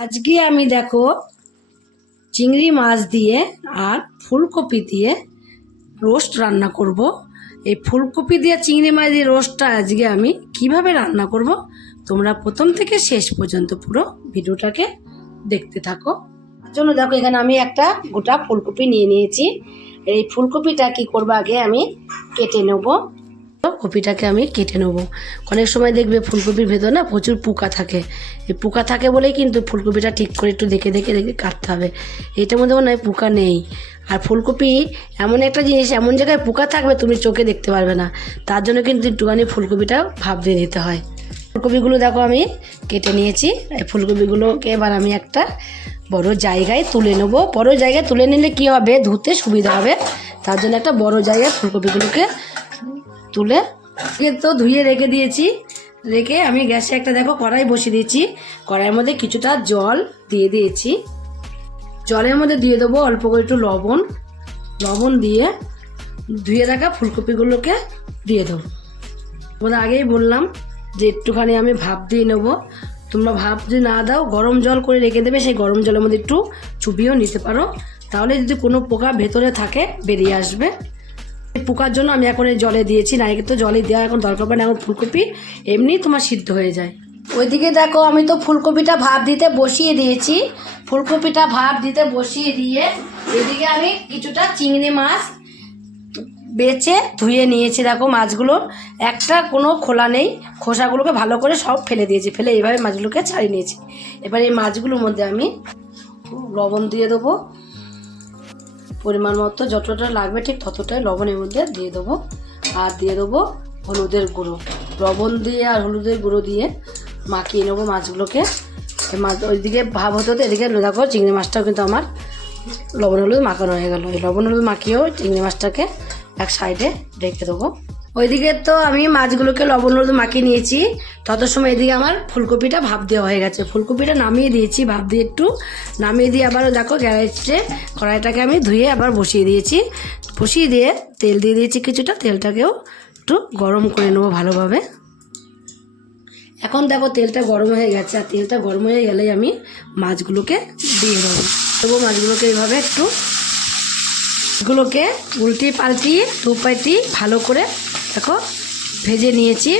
আজকে আমি দেখো চিংড়ি মাছ দিয়ে আর ফুলকপি দিয়ে রোস্ট রান্না করব। এই ফুলকপি দিয়ে চিংড়ি মাছ দিয়ে রোস্টটা আজকে আমি কিভাবে রান্না করব তোমরা প্রথম থেকে শেষ পর্যন্ত পুরো ভিডিওটাকে দেখতে থাকো। তার জন্য দেখো এখানে আমি একটা গোটা ফুলকপি নিয়ে নিয়েছি। এই ফুলকপিটা কি করবো আগে আমি কেটে নেব। কপিটাকে আমি কেটে নেব। অনেক সময় দেখবে ফুলকপির ভেতর না প্রচুর পোকা থাকে। এই পোকা থাকে বলেই কিন্তু ফুলকপিটা ঠিক করে একটু দেখে দেখে দেখে কাটতে হবে। এইটার মধ্যে মনে হয় পোকা নেই। আর ফুলকপি এমন একটা জিনিস, এমন জায়গায় পোকা থাকবে তুমি চোখে দেখতে পারবে না। তার জন্য কিন্তু একটুখানি ফুলকপিটা ভাপ দিয়ে দিতে হয়। ফুলকপিগুলো দেখো আমি কেটে নিয়েছি। এই ফুলকপিগুলোকে এবার আমি একটা বড় জায়গায় তুলে নেব। বড় জায়গায় তুলে নিলে কি হবে, ধুতে সুবিধা হবে। তার জন্য একটা বড় জায়গায় ফুলকপিগুলোকে তুলে তো ধুয়ে রেখে দিয়েছি। রেখে আমি গ্যাসে একটা দেখো কড়াই বসিয়ে দিয়েছি। কড়াইয়ের মধ্যে কিছুটা জল দিয়ে দিয়েছি। জলের মধ্যে দিয়ে দেবো অল্প করে একটু লবণ দিয়ে ধুয়ে রাখা ফুলকপিগুলোকে দিয়ে দেবো। তোমাদের আগেই বললাম যে একটুখানি আমি ভাপ দিয়ে নেবো। তোমরা ভাপ যদি না দাও গরম জল করে রেখে দেবে, সেই গরম জলের মধ্যে একটু চুবিয়েও নিতে পারো। তাহলে যদি কোনো পোকা ভেতরে থাকে বেরিয়ে আসবে। পোকার জন্য আমি এখন এই জলে দিয়েছি, না তো জলে দেওয়া এখন দরকার পড়ে না, এখন ফুলকপি এমনি তোমার সিদ্ধ হয়ে যায়। ওইদিকে দেখো আমি তো ফুলকপিটা ভাপ দিতে বসিয়ে দিয়েছি। ফুলকপিটা ভাপ দিতে বসিয়ে দিয়ে এদিকে আমি কিছুটা চিংড়ি মাছ বেছে ধুয়ে নিয়েছি। দেখো মাছগুলোর একটা কোনো খোলা নেই, খোসাগুলোকে ভালো করে সব ফেলে দিয়েছি। ফেলে এইভাবে মাছগুলোকে ছাড়িয়ে নিয়েছি। এবার এই মাছগুলোর মধ্যে আমি লবণ দিয়ে দেবো, পরিমাণ মতো যতটা লাগবে ঠিক ততটাই লবণের মধ্যে দিয়ে দেবো। আর দিয়ে দেবো হলুদের গুঁড়ো। লবণ দিয়ে আর হলুদের গুঁড়ো দিয়ে মাখিয়ে নেবো মাছগুলোকে। মাছ ওইদিকে ভাব হতে হতে এদিকে দেখো চিংড়ি মাছটাও কিন্তু আমার লবণ হলুদ মাখানো হয়ে গেলো। এই লবণ হলুদ মাখিয়েও চিংড়ি মাছটাকে এক সাইডে রেখে দেবো। ওইদিকে তো আমি মাছগুলোকে লবণ হলুদ মাখিয়ে নিয়েছি, তত সময় এদিকে আমার ফুলকপিটা ভাপ দেওয়া হয়ে গেছে। ফুলকপিটা নামিয়ে দিয়েছি, ভাপ দিয়ে একটু নামিয়ে দিয়ে আবার দেখো কড়াইটাকে আমি ধুয়ে আবার বসিয়ে দিয়েছি। বসিয়ে দিয়ে তেল দিয়ে দিয়েছি কিছুটা, তেলটাকেও একটু গরম করে নেবো ভালোভাবে। এখন দেখো তেলটা গরম হয়ে গেছে, আর তেলটা গরম হয়ে গেলেই আমি মাছগুলোকে দিয়ে দেবো। তবু মাছগুলোকে এইভাবে একটু গুলোকে উল্টি পাল্টি দুপাটি ভালো করে দেখো ভেজে নিয়েছি।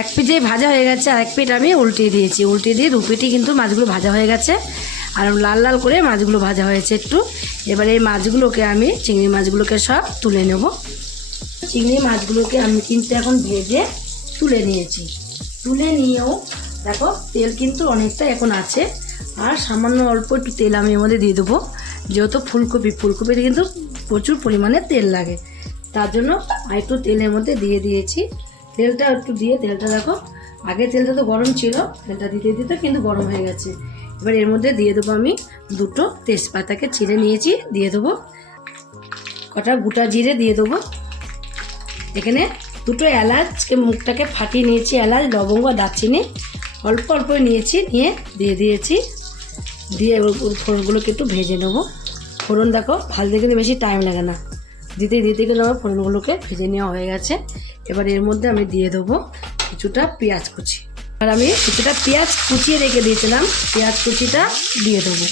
এক পিঠে ভাজা হয়ে গেছে, আর এক পিঠ আমি উল্টিয়ে দিয়েছি। উল্টিয়ে দিয়ে দুপিটি কিন্তু মাছগুলো ভাজা হয়ে গেছে, আর লাল লাল করে মাছগুলো ভাজা হয়েছে একটু। এবার এই মাছগুলোকে আমি চিংড়ি মাছগুলোকে সব তুলে নেব। চিংড়ি মাছগুলোকে আমি কিন্তু এখন ভেজে তুলে নিয়েছি। তুলে নিয়েও দেখো তেল কিন্তু অনেকটা এখন আছে, আর সামান্য অল্প একটু তেল আমি এর মধ্যে দিয়ে দেবো। যেহেতু ফুলকপিতে কিন্তু প্রচুর পরিমাণে তেল লাগে, তার জন্য একটু তেলের মধ্যে দিয়ে দিয়েছি। তেলটা একটু দিয়ে তেলটা দেখো আগে তেলটা তো গরম ছিল, তেলটা দিতে দিতে কিন্তু গরম হয়ে গেছে। এবার এর মধ্যে দিয়ে দেবো আমি দুটো তেজপাতাকে ছিঁড়ে নিয়েছি, দিয়ে দেবো কটা গোটা জিরে দিয়ে দেবো। এখানে দুটো এলাচকে মুখটাকে ফাটিয়ে নিয়েছি, এলাচ লবঙ্গ দারচিনি অল্প অল্প নিয়েছি, নিয়ে দিয়ে দিয়েছি। দিয়ে ফোড়নগুলোকে একটু ভেজে নেবো। ফোড়ন দেখো ভাজতে কিন্তু বেশি টাইম লাগে না, দিতে কিন্তু আমার ফোড়নগুলোকে ভেজে নেওয়া হয়ে গেছে। এবার এর মধ্যে আমি দিয়ে দেবো কিছুটা পেঁয়াজ কুচি। আর আমি কিছুটা পেঁয়াজ কুচিয়ে রেখে দিয়েছিলাম, পেঁয়াজ কুচিটা দিয়ে দেবো।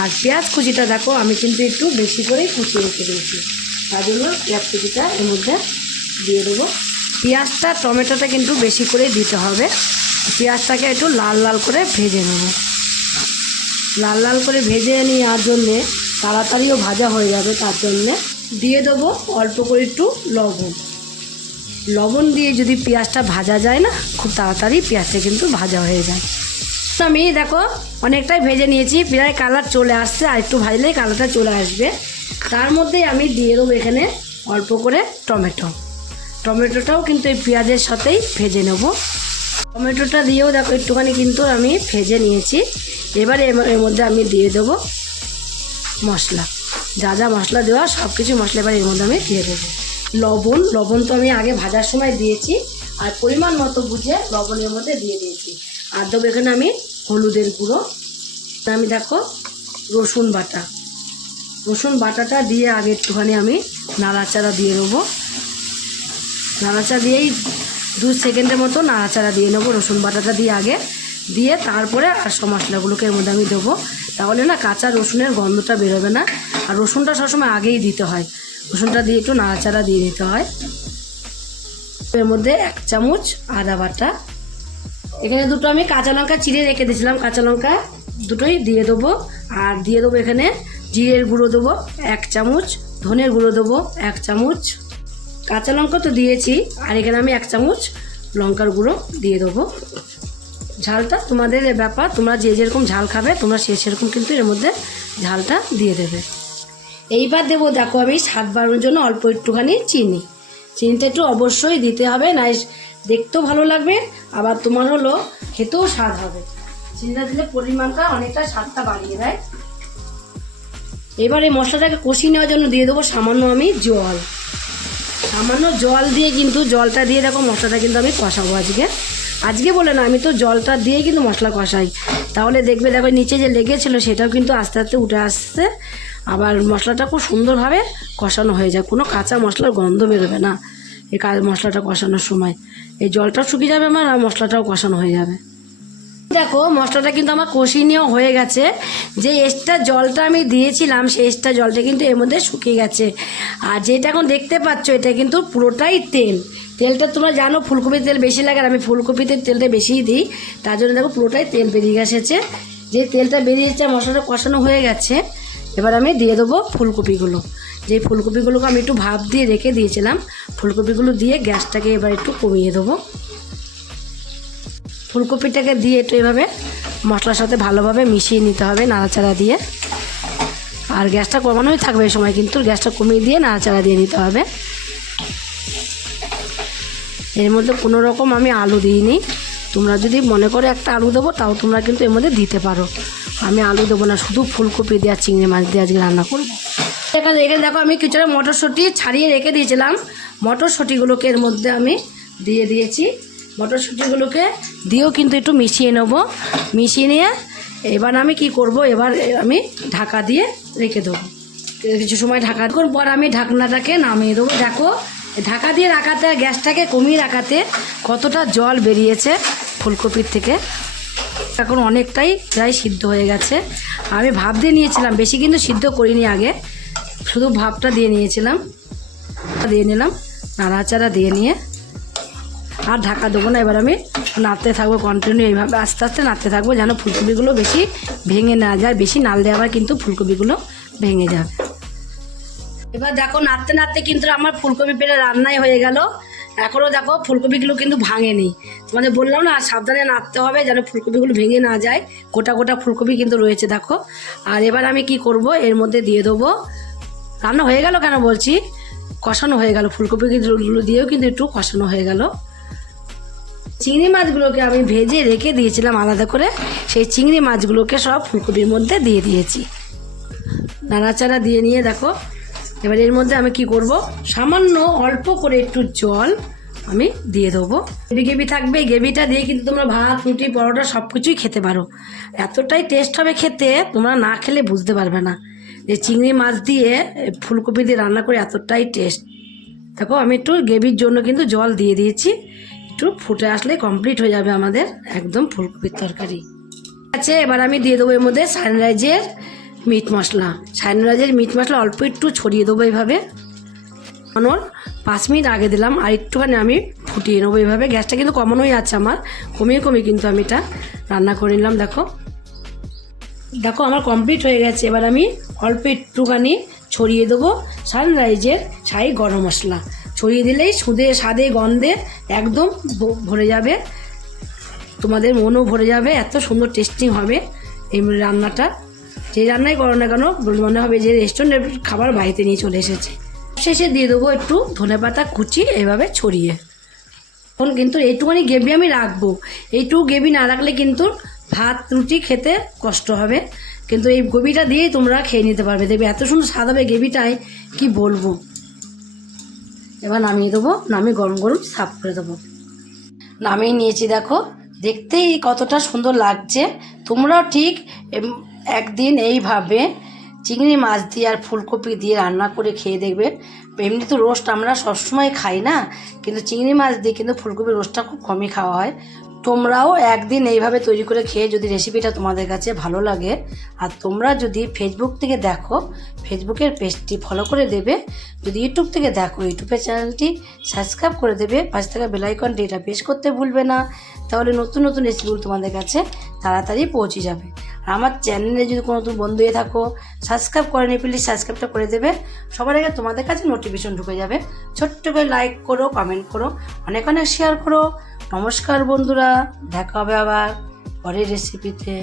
আর পেঁয়াজ কুচিটা দেখো আমি কিন্তু একটু বেশি করেই কুচিয়ে রেখে দিয়েছি, তার জন্য পেঁয়াজ কুচিটা এর মধ্যে দিয়ে দেবো। পেঁয়াজটা টমেটোটা কিন্তু বেশি করে দিতে হবে। পেঁয়াজটাকে একটু লাল লাল করে ভেজে নেব। লাল লাল করে ভেজে নেওয়ার জন্যে তাড়াতাড়িও ভাজা হয়ে যাবে, তার জন্যে দিয়ে দেবো অল্প করে একটু লবণ দিয়ে যদি পেঁয়াজটা ভাজা যায় না খুব তাড়াতাড়ি পেঁয়াজটা কিন্তু ভাজা হয়ে যায়। আমি দেখো অনেকটাই ভেজে নিয়েছি, প্রায় কালার চলে আসছে, আর একটু ভাজলেই কালারটা চলে আসবে। তার মধ্যেই আমি দিয়ে দেবো এখানে অল্প করে টমেটোটাও কিন্তু এই পেঁয়াজের সাথেই ভেজে নেব। টমেটোটা দিয়েও দেখো একটুখানি কিন্তু আমি ভেজে নিয়েছি। এবারে এর মধ্যে আমি দিয়ে দেবো মশলা, যা যা মশলা দেওয়া সব কিছু মশলা এবার এর মধ্যে আমি দিয়ে দেবো। লবণ তো আমি আগে ভাজার সময় দিয়েছি, আর পরিমাণ মতো বুঝে লবণের মধ্যে দিয়ে দিয়েছি। আর দেবো এখানে আমি হলুদের গুঁড়ো। আমি দেখো রসুন বাটাটা দিয়ে আগে একটুখানি আমি নাড়াচাড়া দিয়ে নেবো। নাড়াচাড়া দিয়েই 2 সেকেন্ডের মতো নাড়াচাড়া দিয়ে নেবো। রসুন বাটাটা দিয়ে আগে দিয়ে তারপরে আর সব মশলাগুলোকে এর মধ্যে আমি দেবো। তাহলে না কাঁচা রসুনের গন্ধটা বেরোবে না। আর রসুনটা সবসময় আগেই দিতে হয়, রসুনটা দিয়ে একটু নাড়াচাড়া দিয়ে দিতে হয়। এর মধ্যে 1 চামচ আদা বাটা, এখানে দুটো আমি কাঁচা লঙ্কা চিড়ে রেখে দিয়েছিলাম, কাঁচা লঙ্কা দুটোই দিয়ে দেবো। আর দিয়ে দেবো এখানে জিরের গুঁড়ো দেবো 1 চামচ, ধনের গুঁড়ো দেবো 1 চামচ, কাঁচা লঙ্কা তো দিয়েছি। আর এখানে আমি 1 চামচ লঙ্কার গুঁড়ো দিয়ে দেবো। ঝালটা তোমাদের ব্যাপার, তোমরা যে যেরকম ঝাল খাবে তোমরা সেরকম কিন্তু এর মধ্যে ঝালটা দিয়ে দেবে। এইবার দেবো দেখো আমি স্বাদ বাড়ানোর জন্য অল্প একটুখানি চিনি। চিনিটা একটু অবশ্যই দিতে হবে, না দেখতেও ভালো লাগবে, আবার তোমার হলো খেতেও স্বাদ হবে। চিনিটা দিলে পরিমাণটা অনেকটা স্বাদটা বাড়িয়ে দেয়। এবার এই মশলাটাকে কষিয়ে নেওয়ার জন্য দিয়ে দেবো সামান্য আমি জল। সামান্য জল দিয়ে কিন্তু জলটা দিয়ে দেখো মশলাটা কিন্তু আমি কষাবো আজকে বলে না, আমি তো জলটা দিয়ে কিন্তু মশলা কষাই। তাহলে দেখবে দেখো নিচে যে লেগেছিলো সেটাও কিন্তু আস্তে আস্তে উঠে আসছে। আবার মশলাটা খুব সুন্দরভাবে কষানো হয়ে যায়, কোনো কাঁচা মশলার গন্ধ বেরোবে না এই মশলাটা কষানোর সময়। এই জলটাও শুকিয়ে যাবে আমার, আর মশলাটাও কষানো হয়ে যাবে। দেখো মশলাটা কিন্তু আমার কষিয়ে নেওয়া হয়ে গেছে। যে এক্সট্রা জলটা আমি দিয়েছিলাম সেই এক্সট্রা জলটা কিন্তু এর মধ্যে শুকিয়ে গেছে। আর যেটা এখন দেখতে পাচ্ছ এটা কিন্তু পুরোটাই তেল। তেলটা তোমরা জানো ফুলকপির তেল বেশি লাগে, আর আমি ফুলকপিতে তেলটা বেশিই দিই, তার জন্য দেখো পুরোটাই তেল বেরিয়ে গেছে। যে তেলটা বেরিয়েছে মশলাটা কষানো হয়ে গেছে। এবার আমি দিয়ে দেবো ফুলকপিগুলো। যে ফুলকপিগুলোকে আমি একটু ভাপ দিয়ে রেখে দিয়েছিলাম, ফুলকপিগুলো দিয়ে গ্যাসটাকে এবার একটু কমিয়ে দেবো। ফুলকপিটাকে দিয়ে একটু এভাবে মশলার সাথে ভালোভাবে মিশিয়ে নিতে হবে নাড়াচাড়া দিয়ে। আর গ্যাসটা কমানোই থাকবে এই সময়, কিন্তু গ্যাসটা কমিয়ে দিয়ে নাড়াচাড়া দিয়ে নিতে হবে। এর মধ্যে কোনো রকম আমি আলু দিইনি, তোমরা যদি মনে করো একটা আলু দেবো তাও তোমরা কিন্তু এর মধ্যে দিতে পারো। আমি আলু দেবো না, শুধু ফুলকপি দিয়ে আর চিংড়ি মাছ দিয়ে আজকে রান্না করবো। এখানে দেখো আমি কিছুটা মটরশুঁটি ছাড়িয়ে রেখে দিয়েছিলাম, মটরশুঁটিগুলোকে এর মধ্যে আমি দিয়ে দিয়েছি। মটরশুঁটিগুলোকে দিয়েও কিন্তু একটু মিশিয়ে নেব। মিশিয়ে নিয়ে এবার আমি কি করব, এবার আমি ঢাকা দিয়ে রেখে দেবো কিছু সময়। ঢাকা পর আমি ঢাকনাটাকে নামিয়ে দেবো। দেখো ঢাকা দিয়ে রাখাতে আর গ্যাসটাকে কমিয়ে রাখাতে কতটা জল বেরিয়েছে ফুলকপির থেকে। এখন অনেকটাই প্রায় সিদ্ধ হয়ে গেছে। আমি ভাপ দিয়ে নিয়েছিলাম, বেশি কিন্তু সিদ্ধ করিনি, আগে শুধু ভাপটা দিয়ে নিয়েছিলাম। দিয়ে নিলাম নাড়াচাড়া দিয়ে নিয়ে আর ঢাকা দেবো না। এবার আমি নাড়তে থাকবো কন্টিনিউ, এইভাবে আস্তে আস্তে নাড়তে থাকবো যেন ফুলকপিগুলো বেশি ভেঙে না যায়। বেশি নাড়লে দেওয়ার কিন্তু ফুলকপিগুলো ভেঙে যাবে। এবার দেখো নাড়তে নাড়তে কিন্তু আমার ফুলকপি পেরে রান্নাই হয়ে গেল। এখনও দেখো ফুলকপিগুলো কিন্তু ভাঙেনি, তোমাদের বললাম না সাবধানে নাড়তে হবে যেন ফুলকপিগুলো ভেঙে না যায়। গোটা গোটা ফুলকপি কিন্তু রয়েছে দেখো। আর এবার আমি কি করব, এর মধ্যে দিয়ে দেবো, রান্না হয়ে গেল কেন বলছি, কষানো হয়ে গেল। ফুলকপিগুলো দিয়েও কিন্তু একটু কষানো হয়ে গেল। চিংড়ি মাছগুলোকে আমি ভেজে রেখে দিয়েছিলাম আলাদা করে, সেই চিংড়ি মাছগুলোকে সব ফুলকপির মধ্যে দিয়ে দিয়েছি। নাড়াচাড়া দিয়ে নিয়ে দেখো এবার এর মধ্যে আমি কি করব, সামান্য অল্প করে একটু জল আমি দিয়ে দেবো। গ্রেভি থাকবে, গ্রেভিটা দিয়ে কিন্তু তোমরা ভাত রুটি পরোটা সব কিছুই খেতে পারো। এতটাই টেস্ট হবে খেতে, তোমরা না খেলে বুঝতে পারবে না যে চিংড়ি মাছ দিয়ে ফুলকপি দিয়ে রান্না করে এতটাই টেস্ট। দেখো আমি একটু গ্রেভির জন্য কিন্তু জল দিয়ে দিয়েছি, একটু ফুটে আসলে কমপ্লিট হয়ে যাবে আমাদের একদম ফুলকপির তরকারি। আচ্ছা এবার আমি দিয়ে দেবো এর মধ্যে সানরাইজের মিট মশলা। সানরাইজের মিট মশলা অল্প একটু ছড়িয়ে দেবো এইভাবে। 5 মিনিট আগে দিলাম, আর একটুখানি আমি ফুটিয়ে নেবো এইভাবে। গ্যাসটা কিন্তু কমানোই আছে আমার, কমিয়ে কিন্তু আমি এটা রান্না করে নিলাম। দেখো দেখো আমার কমপ্লিট হয়ে গেছে। এবার আমি অল্প একটুখানি ছড়িয়ে দেবো সানরাইজের ছাই গরম মশলা। ছড়িয়ে দিলেই স্বাদে গন্ধে একদম ভরে যাবে, তোমাদের মনও ভরে যাবে। এত সুন্দর টেস্টিং হবে এই রান্নাটা। যে রান্নাই করো না কেন মনে হবে যে রেস্টুরেন্টের খাবার বাড়িতে নিয়ে চলে এসেছে। শেষে দিয়ে দেবো একটু ধনেপাতা কুচি এইভাবে ছড়িয়ে। এখন কিন্তু এইটুখানি গ্রেভি আমি রাখবো, এইটুকু গ্রেভি না রাখলে কিন্তু ভাত রুটি খেতে কষ্ট হবে। কিন্তু এই গ্রেভিটা দিয়েই তোমরা খেয়ে নিতে পারবে, দেখবে এত সুন্দর স্বাদ হবে গ্রেভিটাই কি বলবো। এবার নামিয়ে দেবো, নামিয়ে গরম গরম সার্ভ করে দেবো। নামিয়ে নিয়েছি দেখো, দেখতেই কতটা সুন্দর লাগছে। তোমরাও ঠিক একদিন এইভাবে চিংড়ি মাছ দিয়ে আর ফুলকপি দিয়ে রান্না করে খেয়ে দেখবে। এমনি তো রোস্ট আমরা সবসময় খাই না, কিন্তু চিংড়ি মাছ দিয়ে কিন্তু ফুলকপির রোস্টটা খুব কমই খাওয়া হয়। তোমরাও একদিন এইভাবে তৈরি করে খেয়ে যদি রেসিপিটা তোমাদের কাছে ভালো লাগে, আর তোমরা যদি ফেসবুক থেকে দেখো ফেসবুকের পেজটি ফলো করে দেবে, যদি ইউটিউব থেকে দেখো ইউটিউবের চ্যানেলটি সাবস্ক্রাইব করে দেবে, পাশে থাকা বেল আইকনটি এটা প্রেস করতে ভুলবে না, তাহলে নতুন নতুন রেসিপিগুলো তোমাদের কাছে তাড়াতাড়ি পৌঁছে যাবে। আর আমার চ্যানেলে যদি কোনো নতুন বন্ধু হয়ে থাকো সাবস্ক্রাইব করেনি, প্লিজ সাবস্ক্রাইবটা করে দেবে, সবার আগে তোমাদের কাছে নোটিফিকেশন ঢুকে যাবে। ছোট্ট করে লাইক করো, কমেন্ট করো, অনেক অনেক শেয়ার করো। নমস্কার বন্ধুরা, দেখা হবে আবার পরের রেসিপিতে।